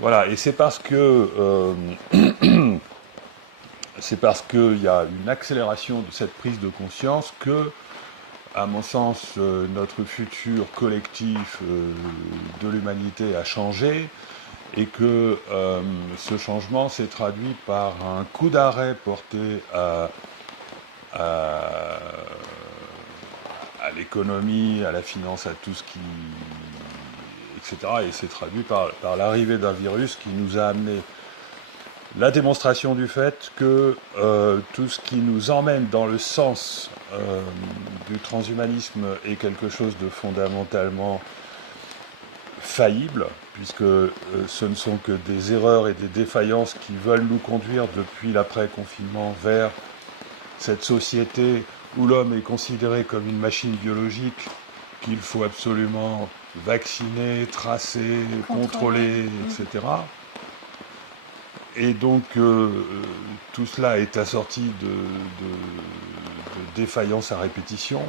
Voilà, et c'est parce que c'est parce qu'il y a une accélération de cette prise de conscience que, à mon sens, notre futur collectif de l'humanité a changé et que ce changement s'est traduit par un coup d'arrêt porté à, à l'économie, à la finance, à tout ce qui, etc. Et c'est traduit par l'arrivée d'un virus qui nous a amené la démonstration du fait que tout ce qui nous emmène dans le sens du transhumanisme est quelque chose de fondamentalement faillible, puisque ce ne sont que des erreurs et des défaillances qui veulent nous conduire depuis l'après-confinement vers cette société où l'homme est considéré comme une machine biologique qu'il faut absolument vacciner, tracer, contrôler, etc. Et donc tout cela est assorti de défaillances à répétition,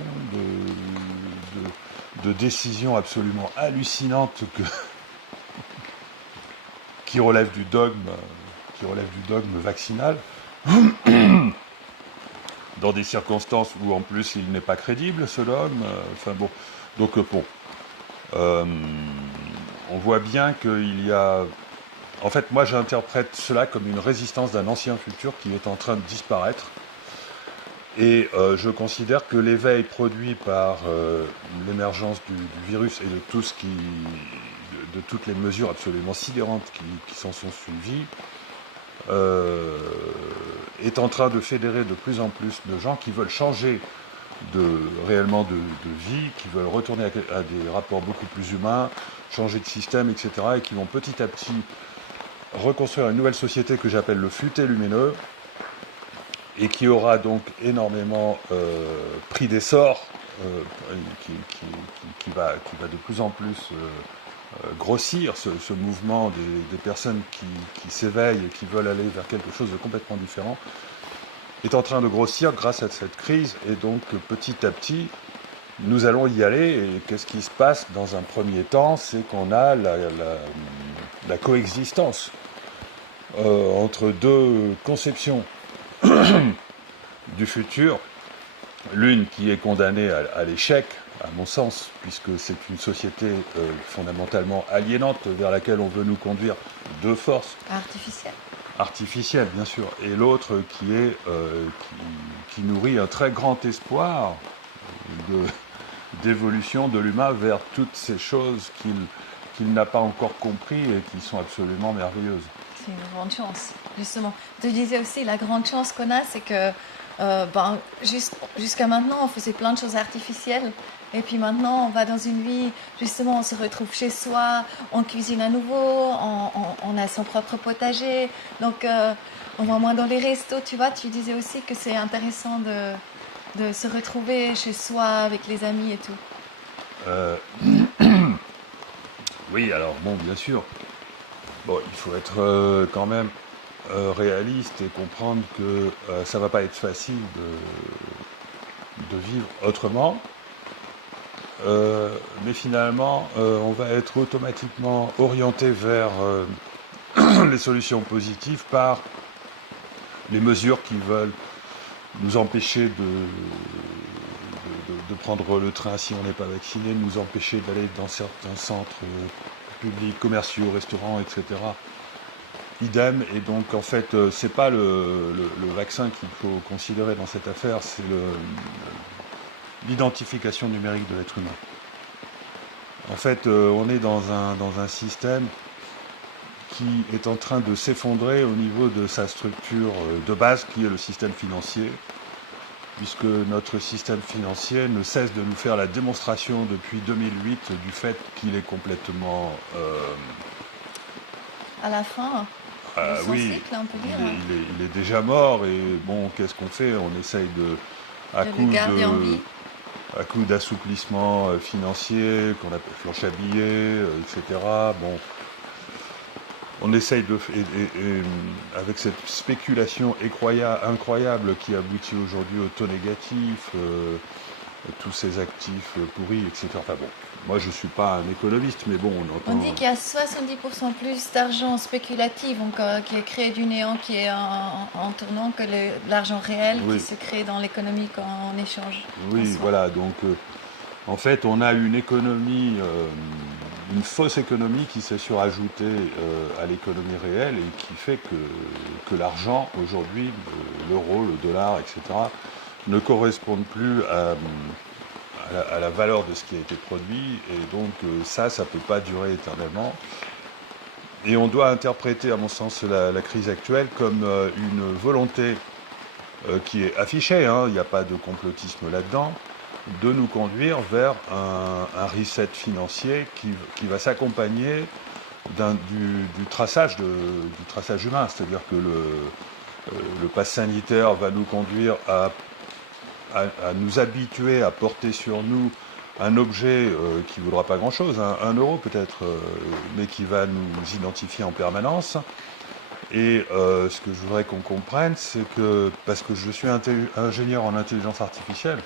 de décisions absolument hallucinantes qui relèvent du dogme vaccinal, dans des circonstances où en plus il n'est pas crédible ce dogme. Enfin bon, donc bon, on voit bien qu'il y a. En fait, moi, j'interprète cela comme une résistance d'un ancien futur qui est en train de disparaître. Et je considère que l'éveil produit par l'émergence du virus et de tout ce de toutes les mesures absolument sidérantes qui s'en sont suivies, est en train de fédérer de plus en plus de gens qui veulent changer réellement de vie, qui veulent retourner à des rapports beaucoup plus humains, changer de système, etc. et qui vont petit à petit reconstruire une nouvelle société que j'appelle le futé lumineux et qui aura donc énormément pris d'essor, qui va de plus en plus grossir ce mouvement des personnes qui s'éveillent et qui veulent aller vers quelque chose de complètement différent, est en train de grossir grâce à cette crise. Et donc petit à petit, nous allons y aller. Et qu'est-ce qui se passe dans un premier temps? C'est qu'on a la coexistence entre deux conceptions du futur, l'une qui est condamnée à l'échec, à mon sens, puisque c'est une société fondamentalement aliénante vers laquelle on veut nous conduire de force. Artificielle, bien sûr. Et l'autre qui est qui nourrit un très grand espoir d'évolution de l'humain vers toutes ces choses qu'il n'a pas encore compris et qui sont absolument merveilleuses. C'est une grande chance, justement. Je disais aussi, la grande chance qu'on a, c'est que jusqu'à maintenant, on faisait plein de choses artificielles. Et puis maintenant, on va dans une vie, justement, on se retrouve chez soi, on cuisine à nouveau, on a son propre potager. Donc, on va moins dans les restos, tu vois. Tu disais aussi que c'est intéressant de se retrouver chez soi avec les amis et tout. Oui, alors bon, bien sûr. Bon, il faut être quand même réaliste et comprendre que ça va pas être facile de vivre autrement. Mais finalement, on va être automatiquement orienté vers les solutions positives par les mesures qui veulent nous empêcher de prendre le train si on n'est pas vacciné, nous empêcher d'aller dans certains centres publics, commerciaux, restaurants, etc. Idem, et donc en fait, c'est pas le vaccin qu'il faut considérer dans cette affaire, c'est l'identification numérique de l'être humain. En fait, on est dans un système qui est en train de s'effondrer au niveau de sa structure de base, qui est le système financier, puisque notre système financier ne cesse de nous faire la démonstration depuis 2008 du fait qu'il est complètement... à la fin de son oui, cycle, on peut dire. Il est déjà mort, et bon, qu'est-ce qu'on fait? On essaye à coup d'assouplissement financier, qu'on appelle planche à billets, etc. Bon, on essaye avec cette spéculation incroyable qui aboutit aujourd'hui au taux négatif, tous ces actifs pourris, etc. Enfin bon, moi je ne suis pas un économiste, mais bon, on On entend... dit qu'il y a 70% plus d'argent spéculatif qui est créé du néant, qui est en tournant, que l'argent réel qui Oui, se crée dans l'économie quand on échange en oui, soi. voilà, donc en fait on a une économie, une fausse économie qui s'est surajoutée à l'économie réelle et qui fait que l'argent aujourd'hui, l'euro, le dollar, etc., ne correspondent plus à la valeur de ce qui a été produit, et donc ça ne peut pas durer éternellement. Et on doit interpréter, à mon sens, la crise actuelle comme une volonté qui est affichée, hein, il n'y a pas de complotisme là-dedans, de nous conduire vers un reset financier qui va s'accompagner du traçage humain, c'est-à-dire que le pass sanitaire va nous conduire à nous habituer à porter sur nous un objet qui ne vaudra pas grand-chose, hein, 1 euro peut-être, mais qui va nous identifier en permanence. Et ce que je voudrais qu'on comprenne, c'est que, parce que je suis ingénieur en intelligence artificielle,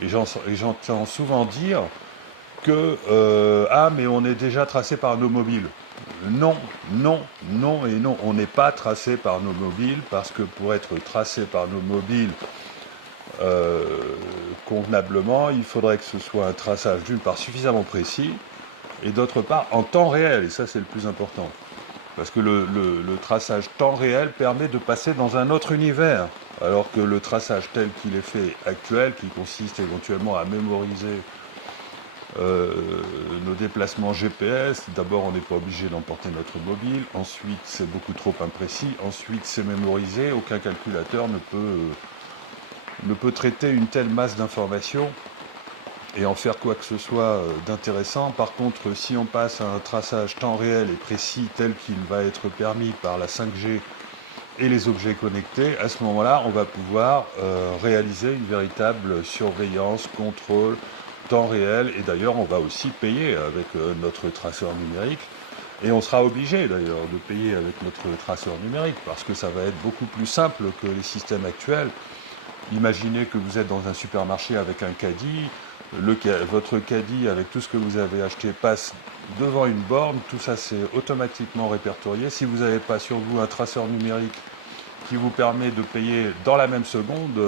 et j'entends souvent dire que ah, mais on est déjà tracé par nos mobiles. Non, non, non et non, on n'est pas tracé par nos mobiles, parce que pour être tracé par nos mobiles convenablement, il faudrait que ce soit un traçage d'une part suffisamment précis, et d'autre part en temps réel, et ça c'est le plus important. Parce que le traçage temps réel permet de passer dans un autre univers, alors que le traçage tel qu'il est fait actuel, qui consiste éventuellement à mémoriser nos déplacements GPS, d'abord on n'est pas obligé d'emporter notre mobile, ensuite c'est beaucoup trop imprécis, ensuite c'est mémorisé, aucun calculateur ne peut traiter une telle masse d'informations et en faire quoi que ce soit d'intéressant. Par contre, si on passe à un traçage temps réel et précis tel qu'il va être permis par la 5G et les objets connectés, à ce moment-là, on va pouvoir réaliser une véritable surveillance, contrôle, temps réel. Et d'ailleurs, on va aussi payer avec notre traceur numérique. Et on sera obligé d'ailleurs de payer avec notre traceur numérique parce que ça va être beaucoup plus simple que les systèmes actuels. Imaginez que vous êtes dans un supermarché avec un caddie, votre caddie avec tout ce que vous avez acheté passe devant une borne, tout ça c'est automatiquement répertorié. Si vous n'avez pas sur vous un traceur numérique qui vous permet de payer dans la même seconde,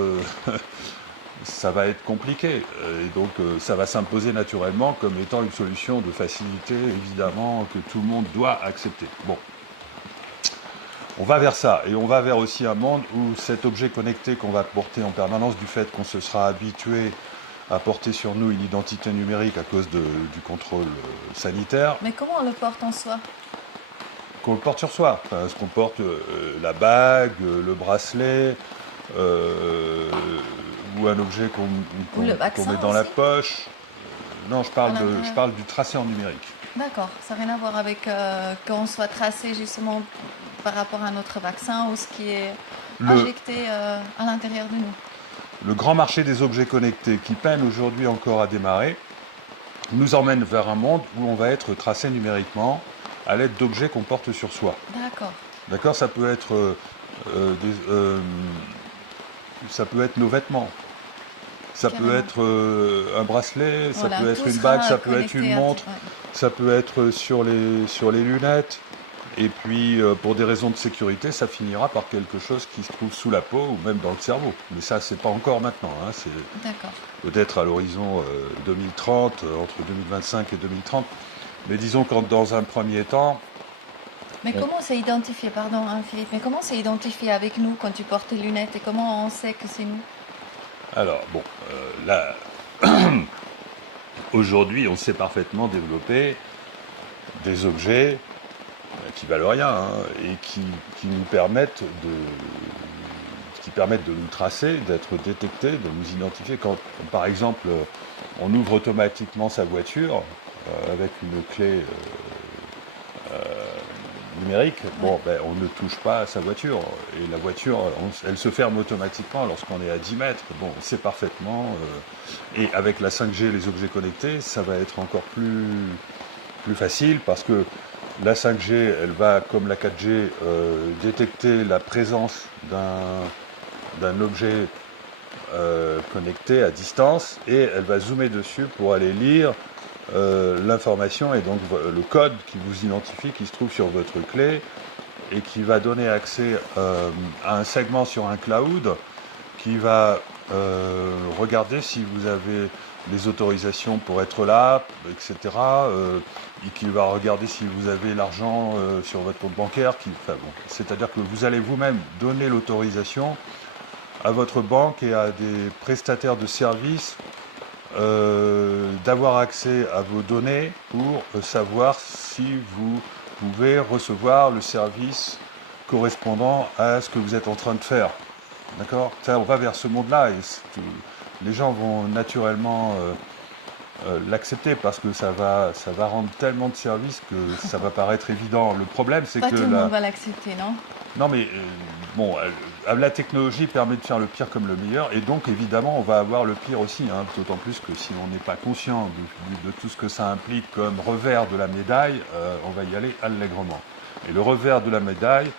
ça va être compliqué. Et donc ça va s'imposer naturellement comme étant une solution de facilité, évidemment, que tout le monde doit accepter. Bon. On va vers ça, et on va vers aussi un monde où cet objet connecté qu'on va porter en permanence, du fait qu'on se sera habitué à porter sur nous une identité numérique à cause du contrôle sanitaire. Mais comment on le porte en soi? Qu'on le porte sur soi. Enfin, ce qu'on porte, la bague, le bracelet, ou un objet Ou le qu'on vaccin met dans la aussi? poche. Non, je parle du traceur numérique. D'accord, ça n'a rien à voir avec qu'on soit tracé justement par rapport à notre vaccin ou ce qui est Le, injecté à l'intérieur de nous. le grand marché des objets connectés, qui peine aujourd'hui encore à démarrer, nous emmène vers un monde où on va être tracé numériquement à l'aide d'objets qu'on porte sur soi. D'accord. D'accord, ça peut être nos vêtements, ça peut Carrément. être un bracelet, ça Voilà, peut être tout une bague, sera ça peut être une connecté montre, ouais. ça peut être sur les lunettes. Et puis, pour des raisons de sécurité, ça finira par quelque chose qui se trouve sous la peau ou même dans le cerveau. Mais ça, c'est pas encore maintenant, hein. C'est D'accord. peut-être à l'horizon 2030, entre 2025 et 2030. Mais disons que dans un premier temps, Mais comment c'est identifié, pardon hein, Philippe, mais comment c'est identifié avec nous quand tu portes tes lunettes et comment on sait que c'est nous? alors bon, là, aujourd'hui, on sait parfaitement développer des objets qui valent rien, hein, et qui nous permettent de nous tracer, d'être détectés, de nous identifier. Quand par exemple, on ouvre automatiquement sa voiture avec une clé numérique, Ouais. bon, ben, on ne touche pas à sa voiture. Et la voiture, elle se ferme automatiquement lorsqu'on est à 10 mètres. Bon, on sait parfaitement. Et avec la 5G, les objets connectés, ça va être encore plus facile parce que la 5G, elle va, comme la 4G, détecter la présence d'un objet connectée à distance et elle va zoomer dessus pour aller lire l'information et donc le code qui vous identifie, qui se trouve sur votre clé et qui va donner accès à un segment sur un cloud qui va regarder si vous avez les autorisations pour être là, etc. Et qui va regarder si vous avez l'argent sur votre compte bancaire. C'est-à-dire que vous allez vous-même donner l'autorisation à votre banque et à des prestataires de services d'avoir accès à vos données pour savoir si vous pouvez recevoir le service correspondant à ce que vous êtes en train de faire. D'accord ? Ça, on va vers ce monde-là et les gens vont naturellement l'accepter parce que ça va rendre tellement de services que ça va paraître évident. Le problème, c'est Pas que tout le monde va l'accepter, non? non, mais bon, la technologie permet de faire le pire comme le meilleur, et donc évidemment, on va avoir le pire aussi, hein, d'autant plus que si on n'est pas conscient de tout ce que ça implique comme revers de la médaille, on va y aller allègrement. Et le revers de la médaille,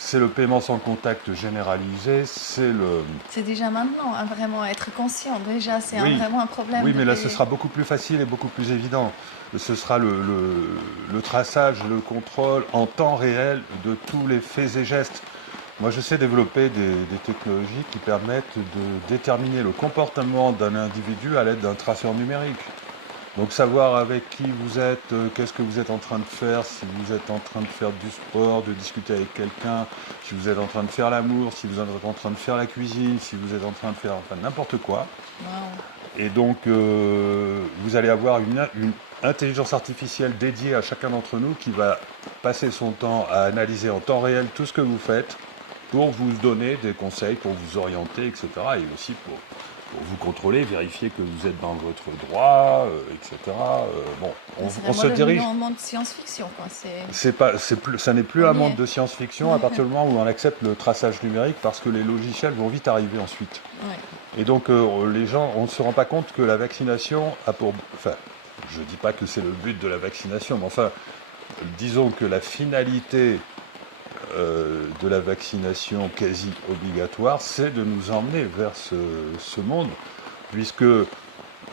c'est le paiement sans contact généralisé, C'est déjà maintenant, hein, vraiment être conscient. Déjà, c'est Oui. vraiment un problème. Oui, de mais là, ce payer. sera beaucoup plus facile et beaucoup plus évident. Ce sera le traçage, le contrôle en temps réel de tous les faits et gestes. Moi, je sais développer des technologies qui permettent de déterminer le comportement d'un individu à l'aide d'un traceur numérique. Donc savoir avec qui vous êtes, qu'est-ce que vous êtes en train de faire, si vous êtes en train de faire du sport, de discuter avec quelqu'un, si vous êtes en train de faire l'amour, si vous êtes en train de faire la cuisine, si vous êtes en train de faire enfin n'importe quoi. Wow. Et donc vous allez avoir une intelligence artificielle dédiée à chacun d'entre nous qui va passer son temps à analyser en temps réel tout ce que vous faites pour vous donner des conseils, pour vous orienter, etc. Et aussi pour vous contrôler, vérifier que vous êtes dans votre droit, etc. Bon, C'est on se vraiment dirige. devenu un monde de science-fiction, quoi. Ça n'est plus On un y monde est. de science-fiction à partir du moment où on accepte le traçage numérique parce que les logiciels vont vite arriver ensuite. Ouais. Et donc les gens, on ne se rend pas compte que la vaccination a pour... Enfin, je ne dis pas que c'est le but de la vaccination, mais enfin, disons que la finalité de la vaccination quasi obligatoire, c'est de nous emmener vers ce monde, puisque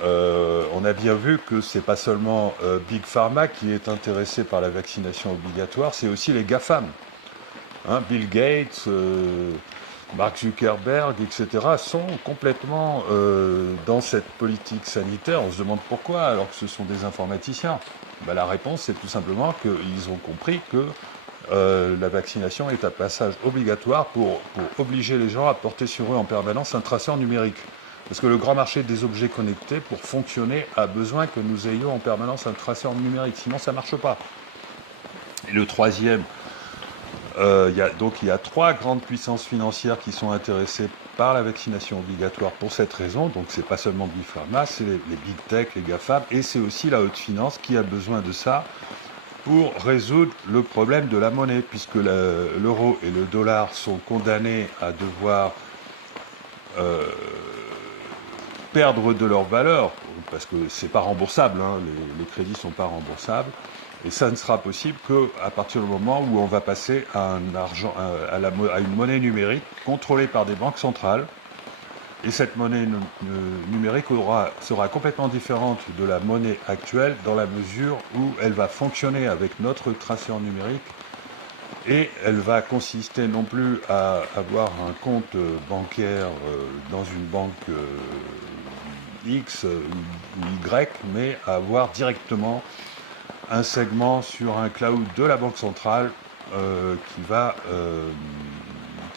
on a bien vu que c'est pas seulement Big Pharma qui est intéressé par la vaccination obligatoire, c'est aussi les GAFAM. Hein, Bill Gates, Mark Zuckerberg, etc. sont complètement dans cette politique sanitaire. On se demande pourquoi, alors que ce sont des informaticiens. Ben, la réponse, c'est tout simplement qu'ils ont compris que la vaccination est un passage obligatoire pour obliger les gens à porter sur eux en permanence un traceur numérique. Parce que le grand marché des objets connectés, pour fonctionner, a besoin que nous ayons en permanence un traceur numérique. Sinon, ça ne marche pas. Et le troisième, il y a trois grandes puissances financières qui sont intéressées par la vaccination obligatoire pour cette raison. Donc, ce n'est pas seulement Big Pharma, c'est les Big Tech, les GAFAM, et c'est aussi la haute finance qui a besoin de ça pour résoudre le problème de la monnaie, puisque l'euro et le dollar sont condamnés à devoir perdre de leur valeur, parce que c'est pas remboursable, hein, les crédits ne sont pas remboursables, et ça ne sera possible qu'à partir du moment où on va passer à une monnaie numérique contrôlée par des banques centrales. Et cette monnaie numérique sera complètement différente de la monnaie actuelle dans la mesure où elle va fonctionner avec notre traceur numérique et elle va consister non plus à avoir un compte bancaire dans une banque X ou Y, mais à avoir directement un segment sur un cloud de la banque centrale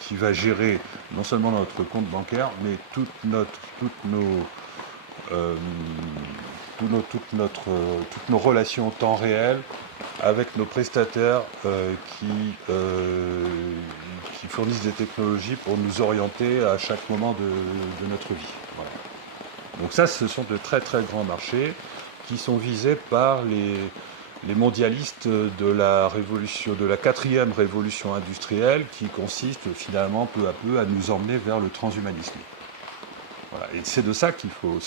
qui va gérer non seulement notre compte bancaire, mais toutes nos relations en temps réel avec nos prestataires qui fournissent des technologies pour nous orienter à chaque moment de notre vie. Voilà. Donc ça, ce sont de très très grands marchés qui sont visés par les mondialistes de la quatrième révolution industrielle qui consiste finalement peu à peu à nous emmener vers le transhumanisme. Voilà. Et c'est de ça qu'il faut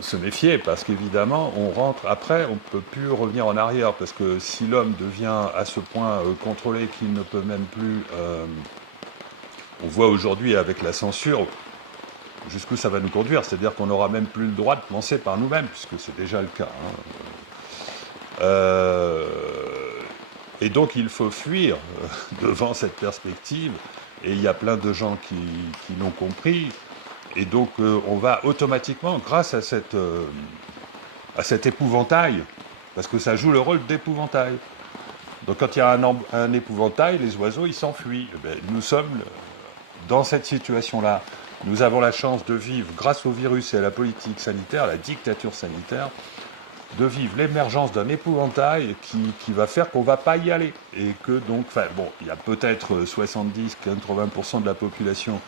se méfier parce qu'évidemment on rentre après, on ne peut plus revenir en arrière parce que si l'homme devient à ce point contrôlé qu'il ne peut même plus, on voit aujourd'hui avec la censure, jusqu'où ça va nous conduire. C'est-à-dire qu'on n'aura même plus le droit de penser par nous-mêmes, puisque c'est déjà le cas. Et donc il faut fuir devant cette perspective, et il y a plein de gens qui l'ont compris, et donc on va automatiquement, grâce à cet épouvantail, parce que ça joue le rôle d'épouvantail. Donc quand il y a un épouvantail, les oiseaux ils s'enfuient. Eh bien, nous sommes dans cette situation-là. Nous avons la chance de vivre, grâce au virus et à la politique sanitaire, à la dictature sanitaire, de vivre l'émergence d'un épouvantail qui va faire qu'on ne va pas y aller. Et que donc, il y a peut-être 70-80% de la population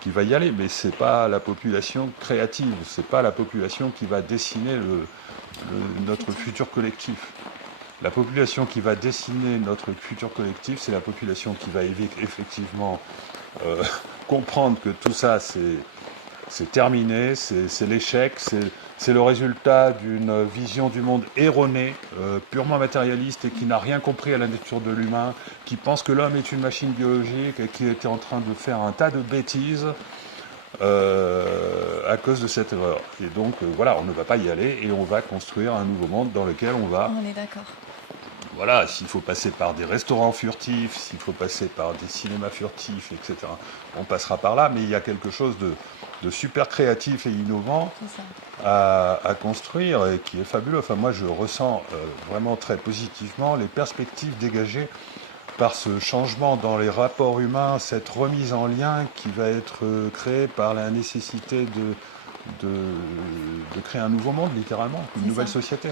qui va y aller, mais ce n'est pas la population créative, ce n'est pas la population qui va dessiner notre futur collectif. La population qui va dessiner notre futur collectif, c'est la population qui va effectivement comprendre que tout ça, c'est terminé, c'est l'échec, c'est le résultat d'une vision du monde erronée, purement matérialiste et qui n'a rien compris à la nature de l'humain, qui pense que l'homme est une machine biologique et qui était en train de faire un tas de bêtises à cause de cette erreur. Et donc, voilà, on ne va pas y aller et on va construire un nouveau monde dans lequel on va... On est d'accord. Voilà, s'il faut passer par des restaurants furtifs, s'il faut passer par des cinémas furtifs, etc., on passera par là, mais il y a quelque chose de super créatif et innovant à construire et qui est fabuleux. Enfin, moi, je ressens vraiment très positivement les perspectives dégagées par ce changement dans les rapports humains, cette remise en lien qui va être créée par la nécessité de créer un nouveau monde, littéralement, une nouvelle société.